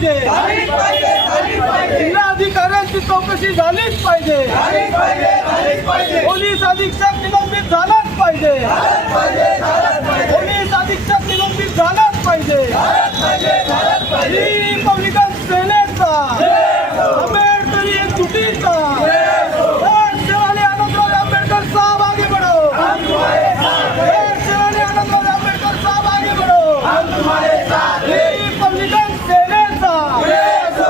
पाहिजे. जिल्हा अधिकाऱ्यांची चौकशी झालीच पाहिजे. पोलीस अधीक्षक निलंबित झालाच पाहिजे पोलीस अधीक्षक निलंबित झालाच पाहिजे रिपब्लिकन सेनेचा आंबेडकरी एकजुटीचा देश सेवाले आनंदराव आंबेडकर साहब आगे बढ़ो देश सेवाले आनंदराव आंबेडकर साहब आगे बढ़ो रिपब्लिकन सेनेचा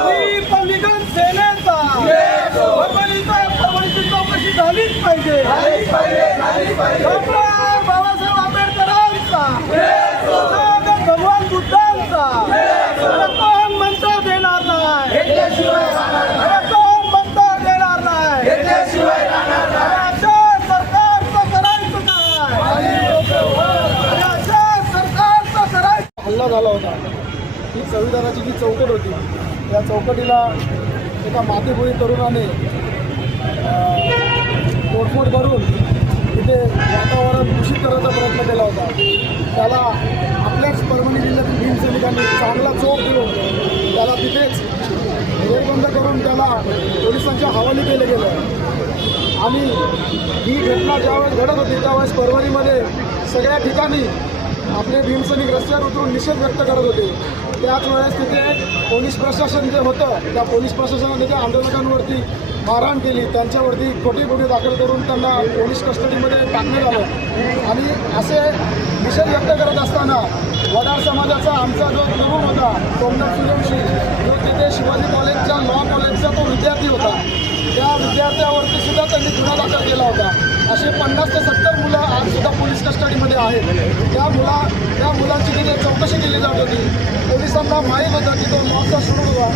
रिपब्लिकन सेनेचा परभणीचा परभणीची चौकशी झालीच पाहिजे डॉक्टर बाबासाहेब आंबेडकरांचा डॉक्टर भगवान बुद्धांचा मला कोण म्हणता देणार नाही मला कोण म्हणता देणार नाही अशा सरकारचं करायचं काय अशा सरकारचं करायचं हल्ला झाला होता. ही संविधानाची जी चौकट होती या चौकटीला एका मातेभोळी तरुणाने अं, तोडफोड करून तिथे वातावरण करायचा प्रयत्न केला होता. त्याला आपल्याच परभणी जिल्ह्यातील भीम सैनिकांनी चांगला चोप देऊन त्याला तिथेच निर्बंध करून त्याला पोलिसांच्या हवाली केलं गेलं. आणि ही घटना ज्यावेळेस घडत होती त्यावेळेस परभणीमध्ये सगळ्या ठिकाणी आपले भीमसैनिक रस्त्यावर उतरून निषेध व्यक्त करत होते. त्याच वेळेस तिथे पोलीस प्रशासन जे होतं त्या पोलीस प्रशासनाने त्या आंदोलकांवरती मारहाण केली. त्यांच्यावरती खोटे गुन्हे दाखल करून त्यांना पोलीस कस्टडीमध्ये टाकण्यात आलं. आणि असे विषय व्यक्त करत असताना वडार समाजाचा आमचा जो तरुण होता कोमनाथ सूर्यवंशी जो तिथे शिवाजी कॉलेजच्या लॉ कॉलेजचा तो विद्यार्थी होता त्या विद्यार्थ्यावरती सुद्धा त्यांनी गुन्हा दाखल केला होता. असे पन्नास ते सत्तर मुलं आज सुद्धा पोलीस कस्टडीमध्ये आहेत. त्या मुला त्या मुलांची तिथे चौकशी केली जात होती पोलिसांना माहीत होतं की तो लॉचा सुरू होता.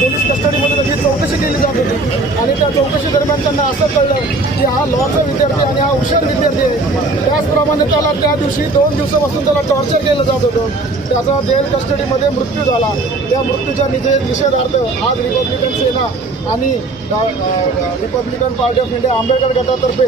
पोलीस कस्टडीमध्ये त्याची चौकशी केली जात होती. आणि त्या चौकशी दरम्यान त्यांना असं कळलं की हा लॉचा विद्यार्थी आणि हा हुशार विद्यार्थी आहे. त्याचप्रमाणे त्याला त्या दिवशी दोन दिवसापासून त्याला टॉर्चर केलं जात होतं. त्याचा जेल कस्टडीमध्ये मृत्यू झाला. त्या मृत्यूच्या निषेधार्थ आज रिपब्लिकन सेना आणि Republican Party of India Ambedkar गटातर्फे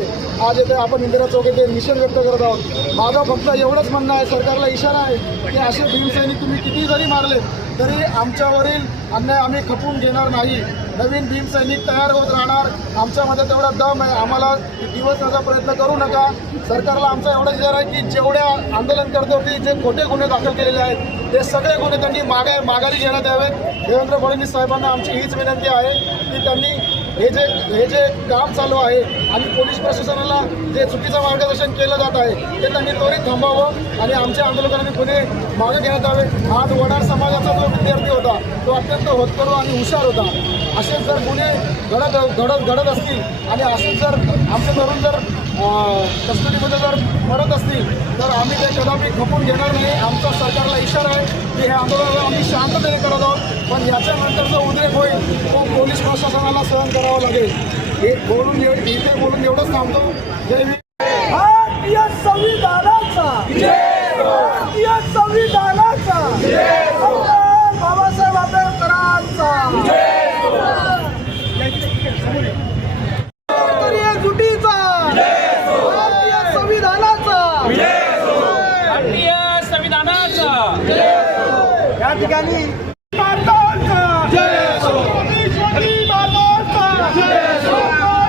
आज येथे आपण इंदिरा चौक येथे मिशन व्यक्त करत आहोत. माझं फक्त एवढंच म्हणणं आहे सरकारला इशारा आहे की असे भीमसैनिक तुम्ही किती जरी मारले तरी आमच्यावरील अन्याय आम्ही खपवून घेणार नाही. नवीन भीमसैनिक तयार होत राहणार आमच्यामध्ये तेवढा दम आहे. आम्हाला दिवसचा प्रयत्न करू नका. सरकारला आमचा एवढा विचार आहे की जेवढ्या आंदोलनकर्त्यावरती जे खोटे गुन्हे दाखल केलेले आहेत ते सगळे गुन्हे त्यांनी मागे माघारी घेण्यात यावेत. देवेंद्र फडणवीस साहेबांना आमची हीच विनंती आहे की त्यांनी हे जे हे जे काम चालू आहे आणि पोलीस प्रशासनाला जे चुकीचं मार्गदर्शन केलं जात आहे ते त्यांनी त्वरित थांबावं आणि आमच्या आंदोलकांनी पुणे मागे घेण्यात यावे. आज वडार समाजाचा जो विद्यार्थी होता तो अत्यंत होतकरू आणि हुशार होता. असेच जर गुन्हे घडत घडत घडत असतील आणि असेच जर आमचे तरुण जर कस्टडीमध्ये जर मरत असतील तर आम्ही ते कदापि खपून घेणार नाही. आमचा सरकारला इशारा आहे की हे आंदोलन आम्ही शांततेने करत आहोत. पण याच्यानंतर जो उद्रेक होईल तो प्रशासनाला सहन करावा लागेल. हे बोलून इथे बोलून एवढंच थांबतो. जय भारतीय संविधानाचा. भारतीय संविधानाचा डॉक्टर बाबासाहेब आंबेडकरांचा भारतीय जुटीचा भारतीय संविधानाचा भारतीय संविधानाचा या ठिकाणी मातांचा जय असो ईश्वरी मातांचा जय असो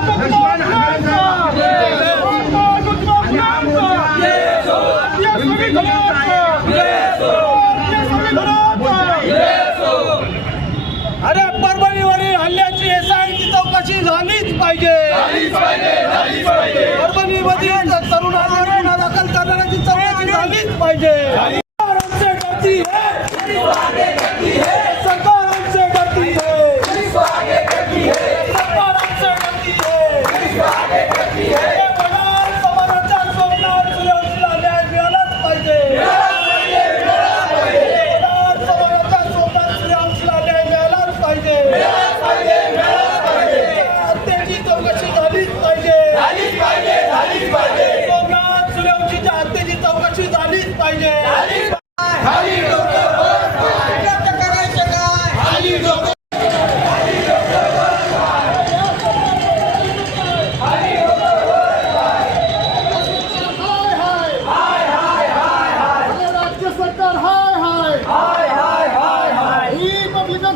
लक्ष्मण हनुमानचा जय असो लक्ष्मण जय असो या संविधानाचा जय असो या संविधानाचा जय असो अरे हल्ल्याची एसआयची चौकशी झालीच पाहिजे. परभणीमधील तरुणांवर गुन्हा दाखल करणाऱ्याची चौकशी झालीच पाहिजे.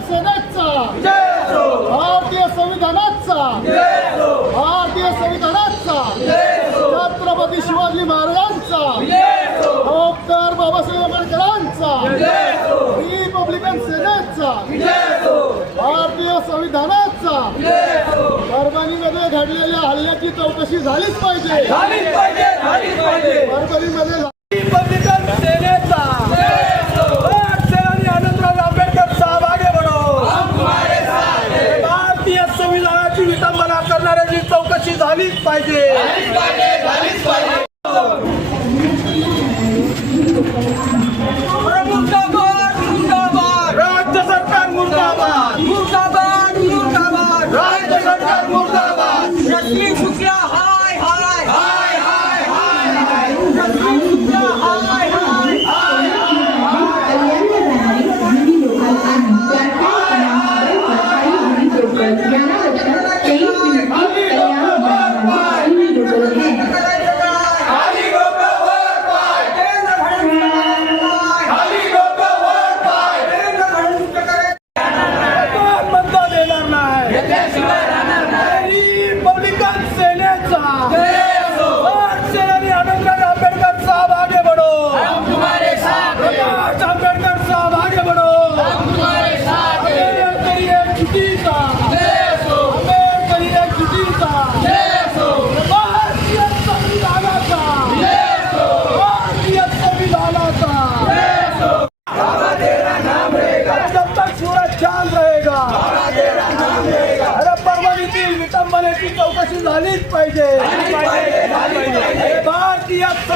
सेनेचा भारतीय संविधानाचा। भारतीय संविधानाचा। छत्रपती शिवाजी महाराजांचा। डॉक्टर बाबासाहेब आंबेडकरांचा। रिपब्लिकन सेनेचा। भारतीय संविधानाचा। परभणीमध्ये घडलेल्या हल्ल्याची चौकशी झालीच पाहिजे। परभणीमध्ये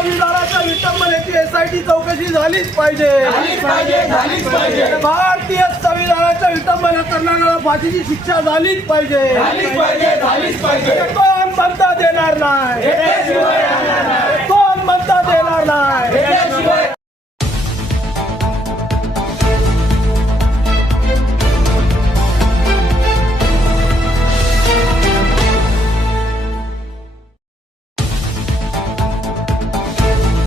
संविधानाच्या विटंबनेची एसआयटी चौकशी झालीच पाहिजे. भारतीय संविधानाच्या विटंबना करणाऱ्याला फाशीची शिक्षा झालीच पाहिजे. कोण म्हणता देणार नाही? कोण म्हणता देणार नाही?